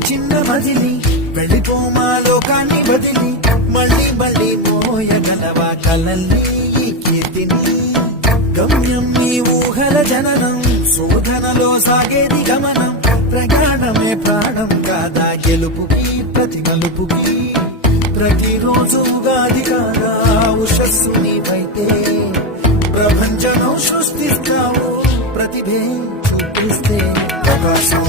చిన్న మదిలి వెళ్ళిపోమా లోకాన్ని వదిలి మళ్ళీ మళ్ళీ మోయగలవా కలల్ని ఈ కీర్తిని గమ్యం నీ ఊహల జననం శోధనలో సాగేది గమనం ప్రయాణమే ప్రాణం కాదా గెలుపుకి ప్రతి మలుపుకి ప్రతిరోజు ఉగాది కాదా ఉషస్సు నీవైతే ప్రపంచం సృష్టిస్తావు ప్రతిభే చూపిస్తే ప్రకాశం